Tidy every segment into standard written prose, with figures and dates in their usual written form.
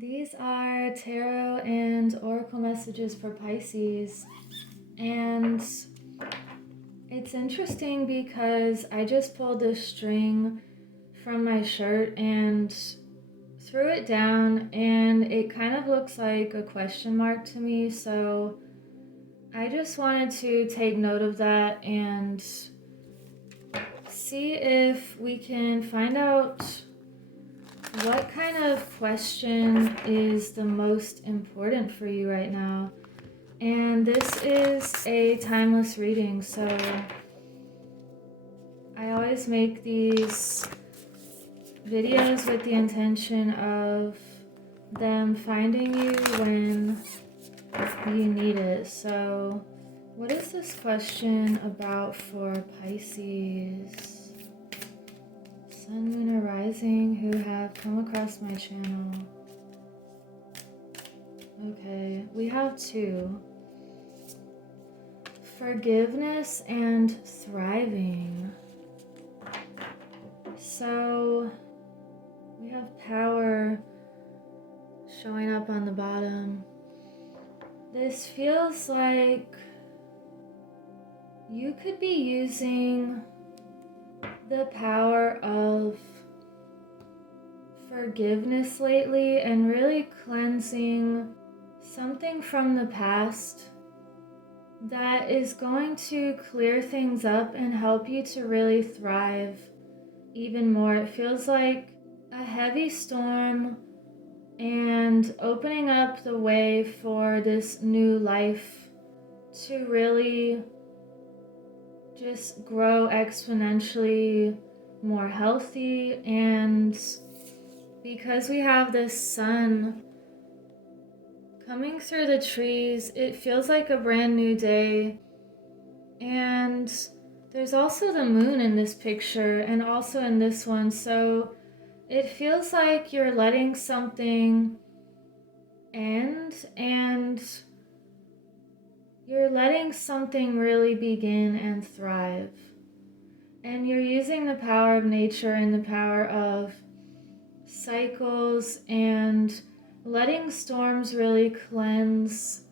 These are tarot and oracle messages for Pisces, and it's interesting because I just pulled this string from my shirt and threw it down, and it kind of looks like a question mark to me, so I just wanted to take note of that and see if we can find out what kind of question is the most important for you right now. And this is a timeless reading, so I always make these videos with the intention of them finding you when you need it. So what is this question about for Pisces? Sun, Moon, or Rising who have come across my channel. Okay, we have two. Forgiveness and thriving. So we have power showing up on the bottom. This feels like you could be using the power of forgiveness lately and really cleansing something from the past that is going to clear things up and help you to really thrive even more. It feels like a heavy storm and opening up the way for this new life to really just grow exponentially more healthy. And because we have this sun coming through the trees, it feels like a brand new day. And there's also the moon in this picture and also in this one, so it feels like you're letting something end and you're letting something really begin and thrive. And you're using the power of nature and the power of cycles and letting storms really cleanse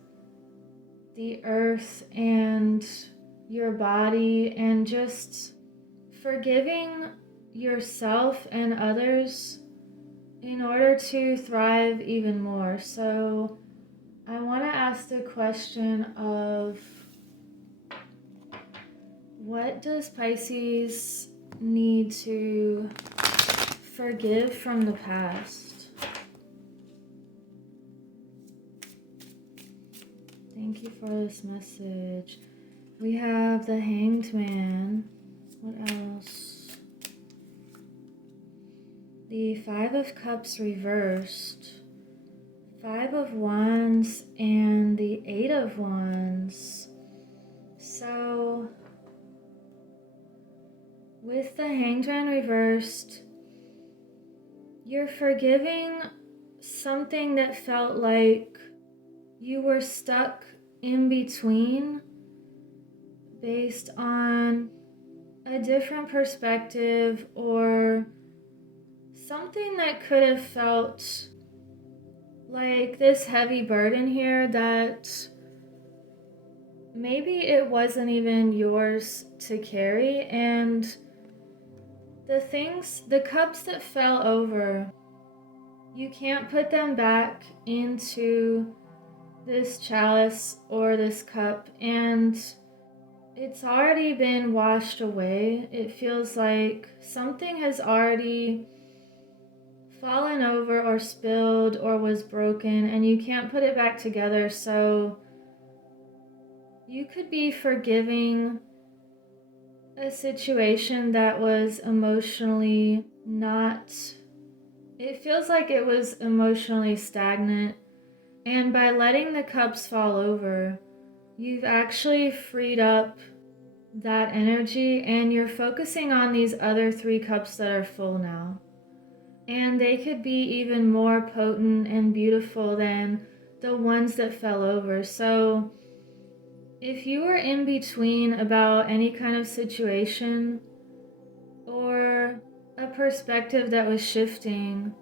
the earth and your body, and just forgiving yourself and others in order to thrive even more. So I want to ask the question of, what does Pisces need to forgive from the past? Thank you for this message. We have the Hanged Man. What else? The Five of Cups reversed. Five of Wands and the Eight of Wands. So with the Hanged Man reversed, you're forgiving something that felt like you were stuck in between based on a different perspective, or something that could have felt like this heavy burden here that maybe it wasn't even yours to carry. And the cups that fell over, you can't put them back into this chalice or this cup, and it's already been washed away. It feels like something has already fallen over or spilled or was broken, and you can't put it back together. So you could be forgiving a situation that was emotionally not, it feels like it was emotionally stagnant. And by letting the cups fall over, you've actually freed up that energy, and you're focusing on these other three cups that are full now. And they could be even more potent and beautiful than the ones that fell over. So if you were in between about any kind of situation or a perspective that was shifting,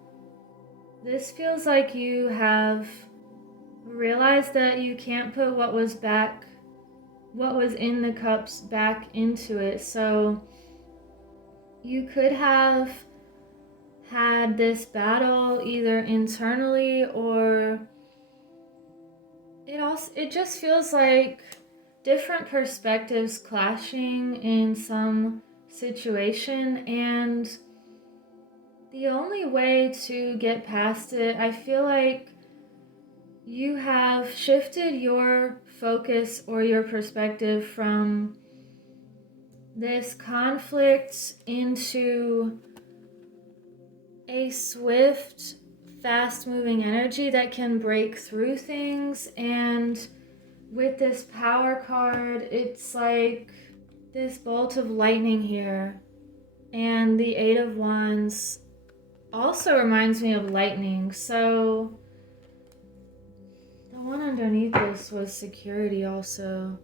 This feels like you have realized that you can't put what was in the cups back into it. So you could have had this battle either internally, or it just feels like different perspectives clashing in some situation, and the only way to get past it, I feel like you have shifted your focus or your perspective from this conflict into a swift, fast moving energy that can break through things. And with this power card, it's like this bolt of lightning here. And the Eight of Wands also reminds me of lightning. So the one underneath this was security also.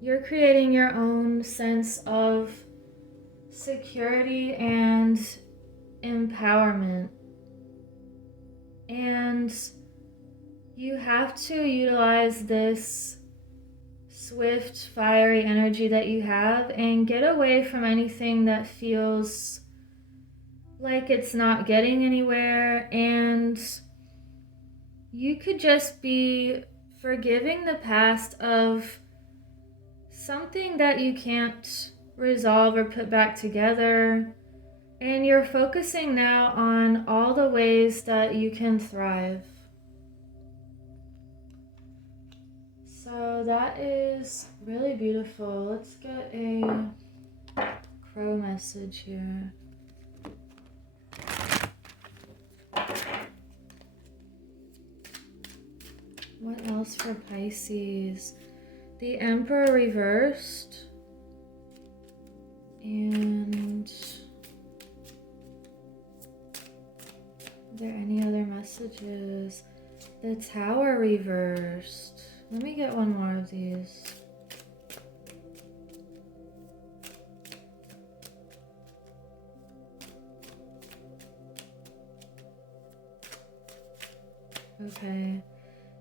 You're creating your own sense of security and empowerment. And you have to utilize this swift, fiery energy that you have and get away from anything that feels like it's not getting anywhere. And you could just be forgiving the past of something that you can't resolve or put back together. And you're focusing now on all the ways that you can thrive. So that is really beautiful. Let's get a crow message here. What else for Pisces? The Emperor reversed. And are there any other messages? The Tower reversed. Let me get one more of these. Okay.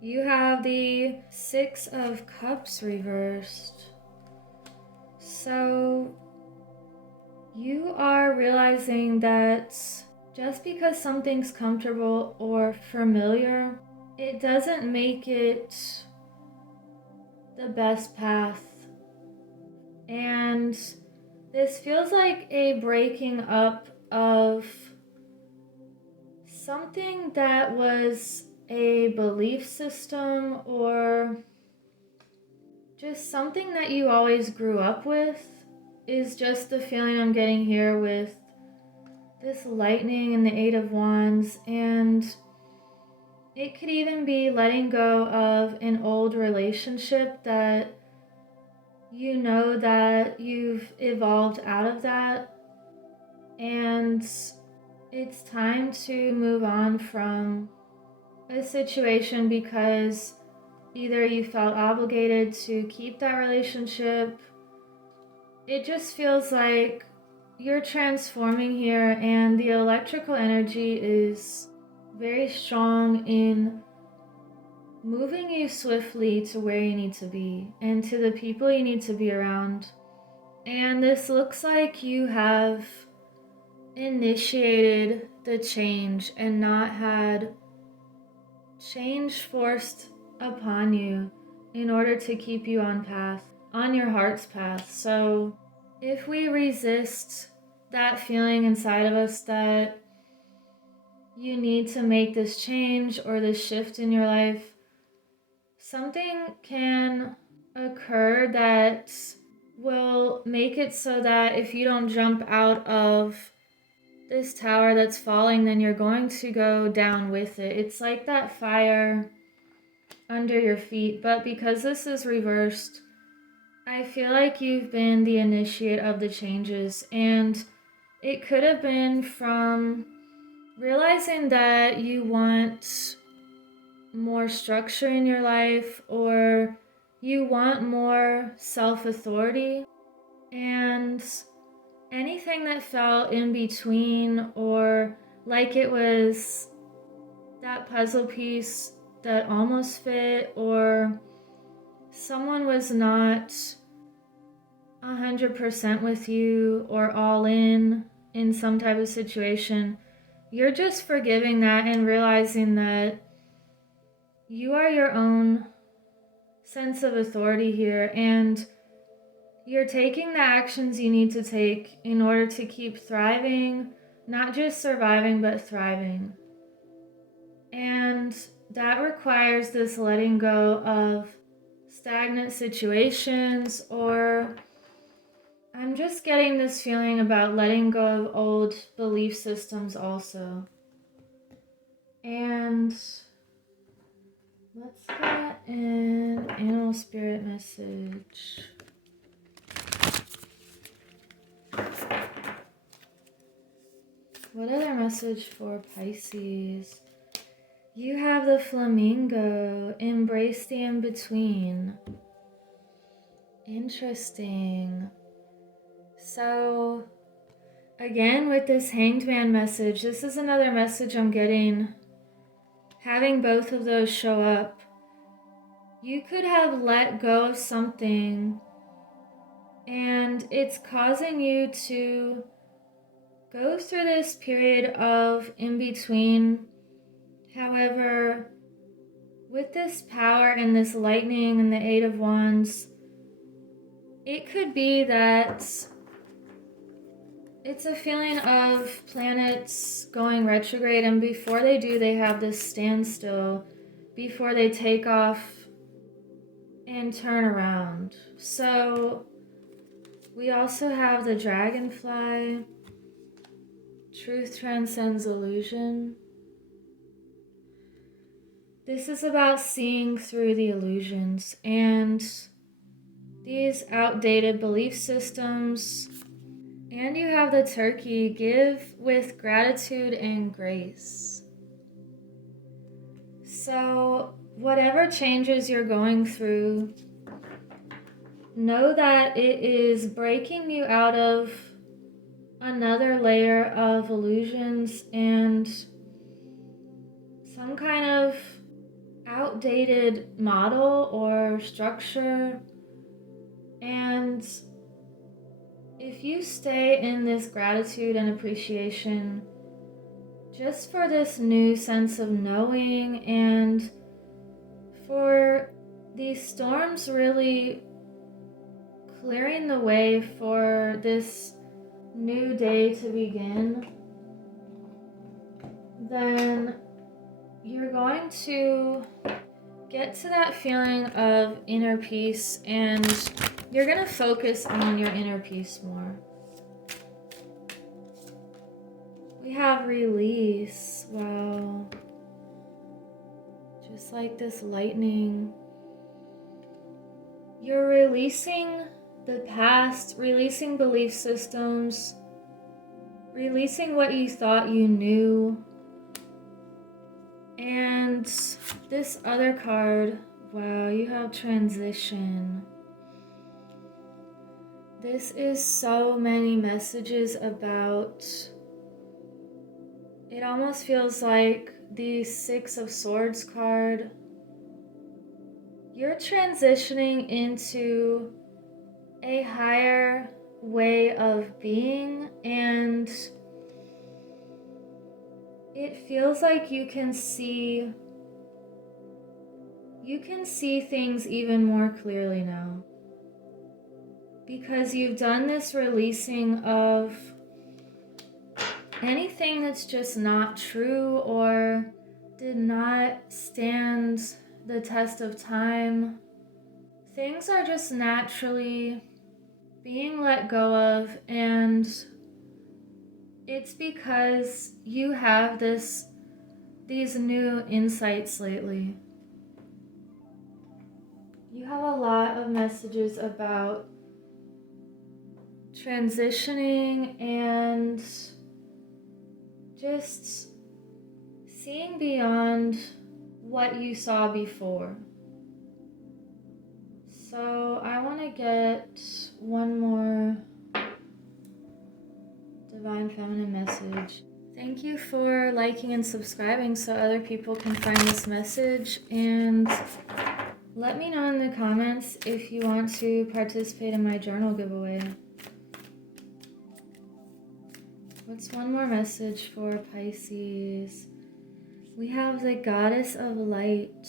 You have the Six of Cups reversed. So you are realizing that just because something's comfortable or familiar, it doesn't make it the best path. And this feels like a breaking up of something that was a belief system, or just something that you always grew up with, is just the feeling I'm getting here with this lightning and the Eight of Wands. And it could even be letting go of an old relationship that you know that you've evolved out of that, and it's time to move on from a situation because either you felt obligated to keep that relationship. It just feels like you're transforming here, and the electrical energy is very strong in moving you swiftly to where you need to be and to the people you need to be around. And this looks like you have initiated the change and not had change forced upon you in order to keep you on your heart's path. So if we resist that feeling inside of us that you need to make this change or this shift in your life, something can occur that will make it so that if you don't jump out of this tower that's falling, then you're going to go down with it. It's like that fire under your feet. But because this is reversed, I feel like you've been the initiate of the changes. And it could have been from realizing that you want more structure in your life, or you want more self-authority, and anything that fell in between, or like it was that puzzle piece that almost fit, or someone was not 100% with you or all in some type of situation, you're just forgiving that and realizing that you are your own sense of authority here, and you're taking the actions you need to take in order to keep thriving, not just surviving, but thriving. And that requires this letting go of stagnant situations, or I'm just getting this feeling about letting go of old belief systems also. And let's get an animal spirit message. What other message for Pisces? You have the flamingo. Embrace the in-between. Interesting. So, again, with this Hanged Man message, this is another message I'm getting. Having both of those show up. You could have let go of something, and it's causing you to go through this period of in-between. However, with this power and this lightning and the Eight of Wands, it could be that it's a feeling of planets going retrograde, and before they do, they have this standstill before they take off and turn around. So we also have the dragonfly. Truth transcends illusion. This is about seeing through the illusions and these outdated belief systems. And you have the turkey. Give with gratitude and grace. So whatever changes you're going through, know that it is breaking you out of another layer of illusions and some kind of outdated model or structure. And if you stay in this gratitude and appreciation just for this new sense of knowing, and for these storms really clearing the way for this new day to begin, then you're going to get to that feeling of inner peace, and you're going to focus on your inner peace more. We have release. Wow. Just like this lightning. You're releasing the past, releasing belief systems, releasing what you thought you knew. And this other card, wow, you have transition. This is so many messages about, it almost feels like the Six of Swords card. You're transitioning into a higher way of being, and it feels like you can see things even more clearly now, because you've done this releasing of anything that's just not true or did not stand the test of time. Things are just naturally being let go of, and it's because you have these new insights lately. You have a lot of messages about transitioning and just seeing beyond what you saw before. So I want to get one more Divine Feminine message. Thank you for liking and subscribing so other people can find this message, and let me know in the comments if you want to participate in my journal giveaway. What's one more message for Pisces? We have the Goddess of Light,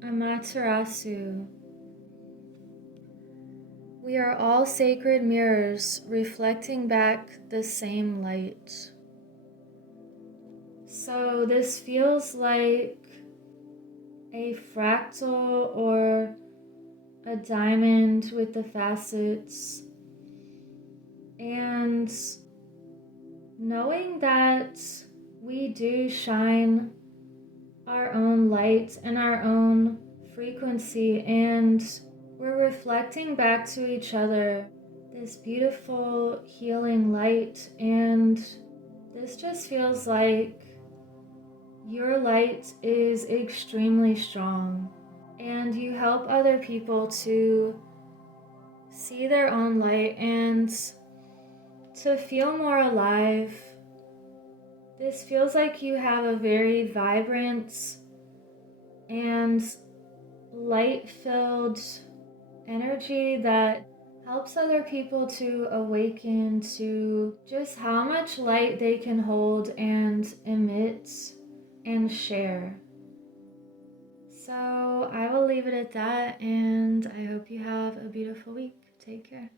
Amaterasu. We are all sacred mirrors reflecting back the same light. So this feels like a fractal or a diamond with the facets, and knowing that we do shine our own light and our own frequency, and we're reflecting back to each other this beautiful healing light, and this just feels like your light is extremely strong, and you help other people to see their own light and to feel more alive. This feels like you have a very vibrant and light-filled energy that helps other people to awaken to just how much light they can hold and emit and share. So I will leave it at that, and I hope you have a beautiful week. Take care.